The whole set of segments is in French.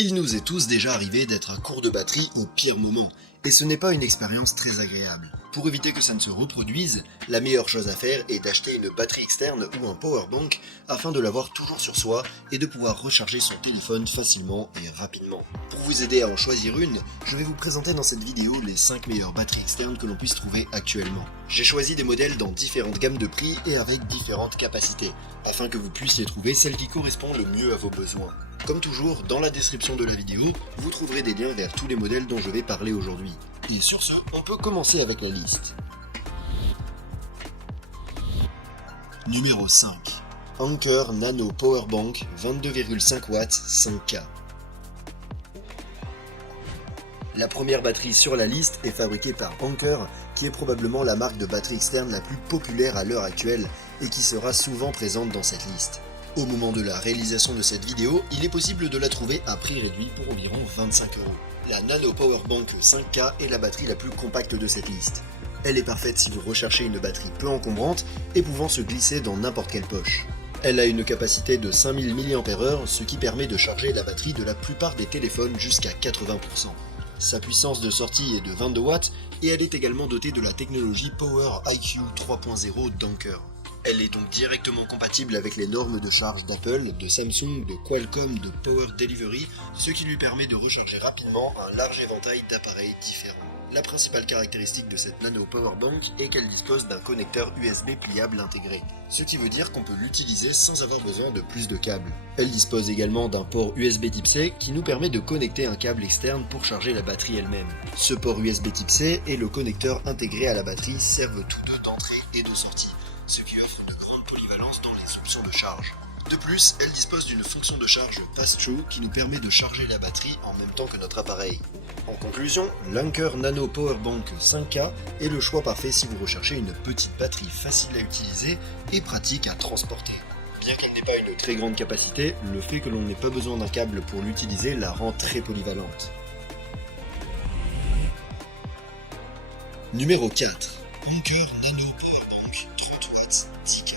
Il nous est tous déjà arrivé d'être à court de batterie au pire moment, et ce n'est pas une expérience très agréable. Pour éviter que ça ne se reproduise, la meilleure chose à faire est d'acheter une batterie externe ou un powerbank afin de l'avoir toujours sur soi et de pouvoir recharger son téléphone facilement et rapidement. Pour vous aider à en choisir une, je vais vous présenter dans cette vidéo les 5 meilleures batteries externes que l'on puisse trouver actuellement. J'ai choisi des modèles dans différentes gammes de prix et avec différentes capacités, afin que vous puissiez trouver celle qui correspond le mieux à vos besoins. Comme toujours, dans la description de la vidéo, vous trouverez des liens vers tous les modèles dont je vais parler aujourd'hui. Et sur ce, on peut commencer avec la liste. Numéro 5. Anker Nano Powerbank 22,5 watts 5K. La première batterie sur la liste est fabriquée par Anker, qui est probablement la marque de batterie externe la plus populaire à l'heure actuelle et qui sera souvent présente dans cette liste. Au moment de la réalisation de cette vidéo, il est possible de la trouver à prix réduit pour environ 25€. La Nano Powerbank 5K est la batterie la plus compacte de cette liste. Elle est parfaite si vous recherchez une batterie peu encombrante et pouvant se glisser dans n'importe quelle poche. Elle a une capacité de 5000 mAh, ce qui permet de charger la batterie de la plupart des téléphones jusqu'à 80%. Sa puissance de sortie est de 22 watts et elle est également dotée de la technologie Power IQ 3.0 d'Anker. Elle est donc directement compatible avec les normes de charge d'Apple, de Samsung, de Qualcomm, de Power Delivery, ce qui lui permet de recharger rapidement un large éventail d'appareils différents. La principale caractéristique de cette Nano Powerbank est qu'elle dispose d'un connecteur USB pliable intégré, ce qui veut dire qu'on peut l'utiliser sans avoir besoin de plus de câbles. Elle dispose également d'un port USB Type C qui nous permet de connecter un câble externe pour charger la batterie elle-même. Ce port USB Type C et le connecteur intégré à la batterie servent tous deux d'entrée et de sortie, ce qui offre de grandes polyvalences dans les options de charge. De plus, elle dispose d'une fonction de charge pass-through qui nous permet de charger la batterie en même temps que notre appareil. En conclusion, l'Anker Nano Powerbank 5K est le choix parfait si vous recherchez une petite batterie facile à utiliser et pratique à transporter. Bien qu'elle n'ait pas une très grande capacité, le fait que l'on n'ait pas besoin d'un câble pour l'utiliser la rend très polyvalente. Numéro 4. Anker Nano Powerbank 30 watts 10K.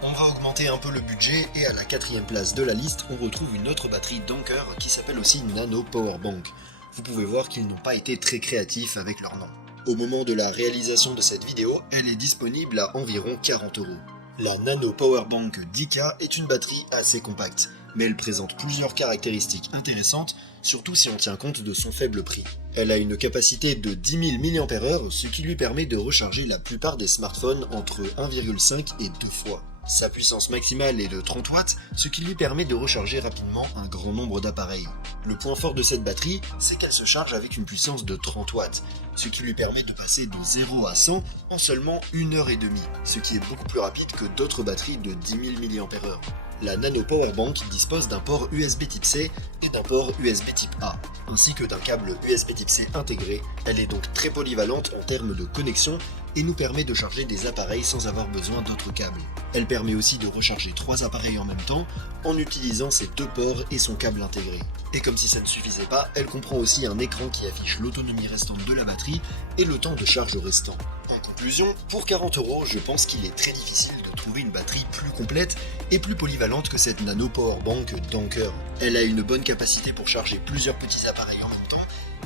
On va augmenter un peu le budget et à la 4e place de la liste, on retrouve une autre batterie d'Anker qui s'appelle aussi Nano Powerbank. Vous pouvez voir qu'ils n'ont pas été très créatifs avec leur nom. Au moment de la réalisation de cette vidéo, elle est disponible à environ 40€. La Nano Powerbank 10K est une batterie assez compacte, mais elle présente plusieurs caractéristiques intéressantes, surtout si on tient compte de son faible prix. Elle a une capacité de 10 000 mAh, ce qui lui permet de recharger la plupart des smartphones entre 1,5 et 2 fois. Sa puissance maximale est de 30 watts, ce qui lui permet de recharger rapidement un grand nombre d'appareils. Le point fort de cette batterie, c'est qu'elle se charge avec une puissance de 30 watts, ce qui lui permet de passer de 0 à 100 en seulement 1h30, ce qui est beaucoup plus rapide que d'autres batteries de 10 000 mAh. La Nano Powerbank dispose d'un port USB Type C et d'un port USB Type A, ainsi que d'un câble USB Type C intégré. Elle est donc très polyvalente en termes de connexion et nous permet de charger des appareils sans avoir besoin d'autres câbles. Elle permet aussi de recharger 3 appareils en même temps en utilisant ses 2 ports et son câble intégré. Et comme si ça ne suffisait pas, elle comprend aussi un écran qui affiche l'autonomie restante de la batterie et le temps de charge restant. En conclusion, pour 40€, je pense qu'il est très difficile de trouver une batterie plus complète et plus polyvalente que cette Nano Powerbank d'Anker. Elle a une bonne capacité pour charger plusieurs petits appareils en même temps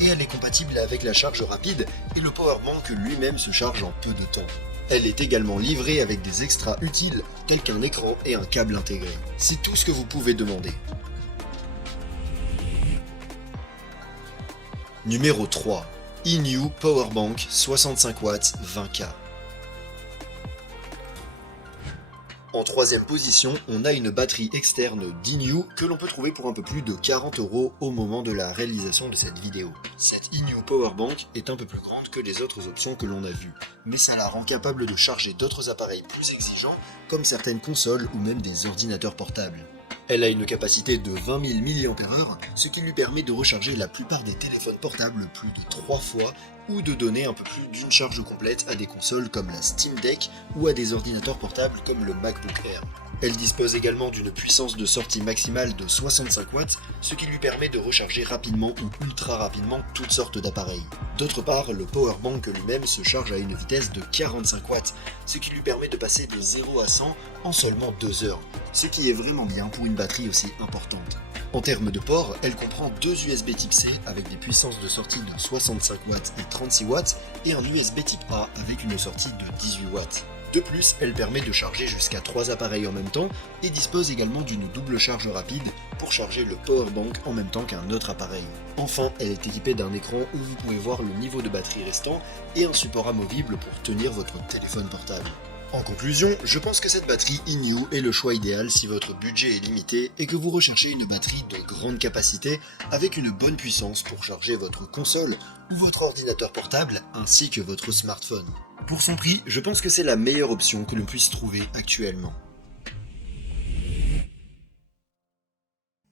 et elle est compatible avec la charge rapide et le powerbank lui-même se charge en peu de temps. Elle est également livrée avec des extras utiles tels qu'un écran et un câble intégré. C'est tout ce que vous pouvez demander. Numéro 3. Innu Powerbank 65 watts 20K. En 3e position, on a une batterie externe d'Innu que l'on peut trouver pour un peu plus de 40€ au moment de la réalisation de cette vidéo. Cette Innu Powerbank est un peu plus grande que les autres options que l'on a vues, mais ça la rend capable de charger d'autres appareils plus exigeants comme certaines consoles ou même des ordinateurs portables. Elle a une capacité de 20 000 mAh, ce qui lui permet de recharger la plupart des téléphones portables plus de 3 fois ou de donner un peu plus d'une charge complète à des consoles comme la Steam Deck ou à des ordinateurs portables comme le MacBook Air. Elle dispose également d'une puissance de sortie maximale de 65 watts, ce qui lui permet de recharger rapidement ou ultra rapidement toutes sortes d'appareils. D'autre part, le powerbank lui-même se charge à une vitesse de 45 watts, ce qui lui permet de passer de 0 à 100 en seulement 2 heures, ce qui est vraiment bien pour une batterie aussi importante. En termes de port, elle comprend deux USB type C avec des puissances de sortie de 65 watts et 36 watts et un USB type A avec une sortie de 18 watts. De plus, elle permet de charger jusqu'à 3 appareils en même temps et dispose également d'une double charge rapide pour charger le powerbank en même temps qu'un autre appareil. Enfin, elle est équipée d'un écran où vous pouvez voir le niveau de batterie restant et un support amovible pour tenir votre téléphone portable. En conclusion, je pense que cette batterie Inyu est le choix idéal si votre budget est limité et que vous recherchez une batterie de grande capacité avec une bonne puissance pour charger votre console ou votre ordinateur portable ainsi que votre smartphone. Pour son prix, je pense que c'est la meilleure option que l'on puisse trouver actuellement.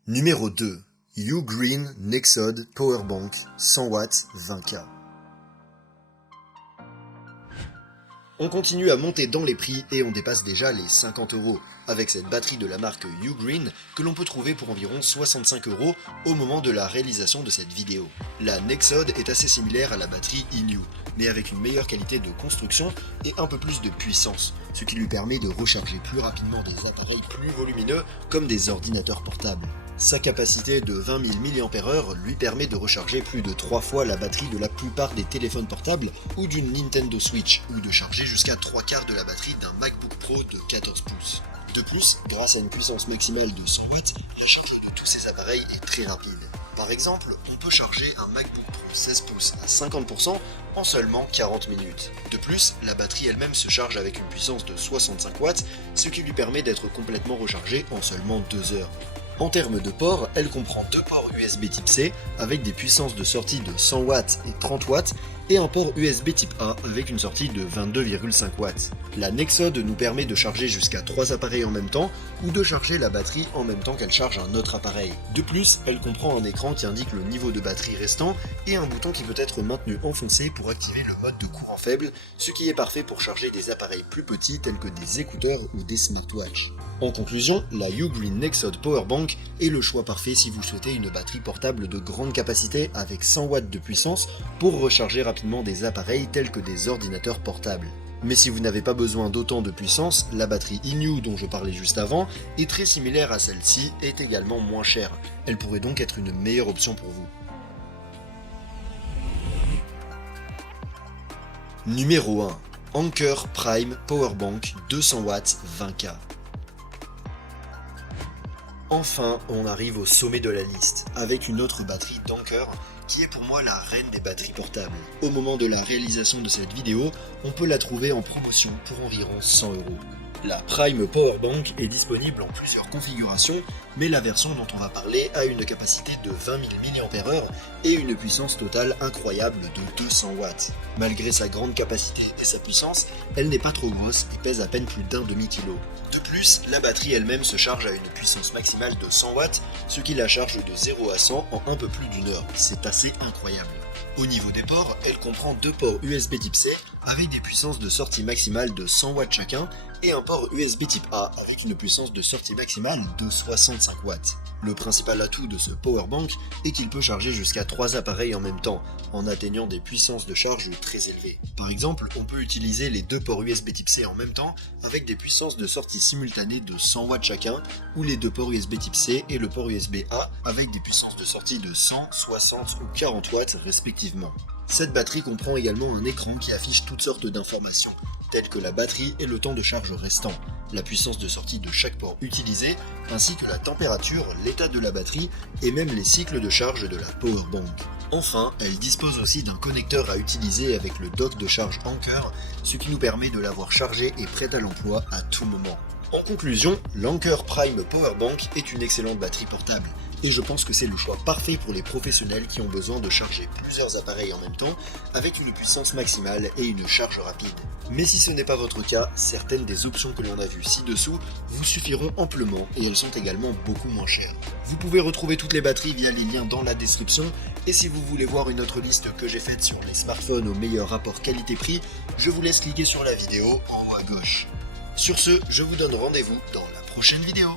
Numéro 2. Ugreen Nexod Powerbank 100 watts 20K. On continue à monter dans les prix et on dépasse déjà les 50 € avec cette batterie de la marque Ugreen que l'on peut trouver pour environ 65 € au moment de la réalisation de cette vidéo. La Nexod est assez similaire à la batterie Inyu, mais avec une meilleure qualité de construction et un peu plus de puissance, ce qui lui permet de recharger plus rapidement des appareils plus volumineux comme des ordinateurs portables. Sa capacité de 20 000 mAh lui permet de recharger plus de 3 fois la batterie de la plupart des téléphones portables ou d'une Nintendo Switch, ou de charger jusqu'à 3/4 de la batterie d'un MacBook Pro de 14 pouces. De plus, grâce à une puissance maximale de 100 watts, la charge de tous ces appareils est très rapide. Par exemple, on peut charger un MacBook Pro 16 pouces à 50% en seulement 40 minutes. De plus, la batterie elle-même se charge avec une puissance de 65 watts, ce qui lui permet d'être complètement rechargée en seulement 2 heures. En termes de ports, elle comprend deux ports USB type C avec des puissances de sortie de 100 watts et 30 watts et un port USB type A avec une sortie de 22,5 watts. La Nexod nous permet de charger jusqu'à 3 appareils en même temps ou de charger la batterie en même temps qu'elle charge un autre appareil. De plus, elle comprend un écran qui indique le niveau de batterie restant et un bouton qui peut être maintenu enfoncé pour activer le mode de courant faible, ce qui est parfait pour charger des appareils plus petits tels que des écouteurs ou des smartwatches. En conclusion, la Ugreen Nexod Powerbank est le choix parfait si vous souhaitez une batterie portable de grande capacité avec 100 watts de puissance pour recharger rapidement des appareils tels que des ordinateurs portables. Mais si vous n'avez pas besoin d'autant de puissance, la batterie Inyu dont je parlais juste avant est très similaire à celle-ci et est également moins chère. Elle pourrait donc être une meilleure option pour vous. Numéro 1. Anker Prime Powerbank 200 watts 20K. Enfin, on arrive au sommet de la liste, avec une autre batterie d'Anker qui est pour moi la reine des batteries portables. Au moment de la réalisation de cette vidéo, on peut la trouver en promotion pour environ 100 €. La Prime Powerbank est disponible en plusieurs configurations, mais la version dont on va parler a une capacité de 20 000 mAh et une puissance totale incroyable de 200 watts. Malgré sa grande capacité et sa puissance, elle n'est pas trop grosse et pèse à peine plus d'un demi-kilo. De plus, la batterie elle-même se charge à une puissance maximale de 100 watts, ce qui la charge de 0 à 100 en un peu plus d'une heure. C'est assez incroyable. Au niveau des ports, elle comprend deux ports USB type C avec des puissances de sortie maximale de 100 watts chacun et un port USB type A avec une puissance de sortie maximale de 65 watts. Le principal atout de ce powerbank est qu'il peut charger jusqu'à 3 appareils en même temps, en atteignant des puissances de charge très élevées. Par exemple, on peut utiliser les deux ports USB type C en même temps avec des puissances de sortie simultanées de 100 watts chacun, ou les deux ports USB type C et le port USB A avec des puissances de sortie de 100, 60 ou 40 watts respectivement. Cette batterie comprend également un écran qui affiche toutes sortes d'informations, telles que la batterie et le temps de charge restant, la puissance de sortie de chaque port utilisé, ainsi que la température, l'état de la batterie et même les cycles de charge de la powerbank. Enfin, elle dispose aussi d'un connecteur à utiliser avec le dock de charge Anker, ce qui nous permet de l'avoir chargée et prête à l'emploi à tout moment. En conclusion, l'Anker Prime Powerbank est une excellente batterie portable, et je pense que c'est le choix parfait pour les professionnels qui ont besoin de charger plusieurs appareils en même temps avec une puissance maximale et une charge rapide. Mais si ce n'est pas votre cas, certaines des options que l'on a vues ci-dessous vous suffiront amplement et elles sont également beaucoup moins chères. Vous pouvez retrouver toutes les batteries via les liens dans la description, et si vous voulez voir une autre liste que j'ai faite sur les smartphones au meilleur rapport qualité-prix, je vous laisse cliquer sur la vidéo en haut à gauche. Sur ce, je vous donne rendez-vous dans la prochaine vidéo.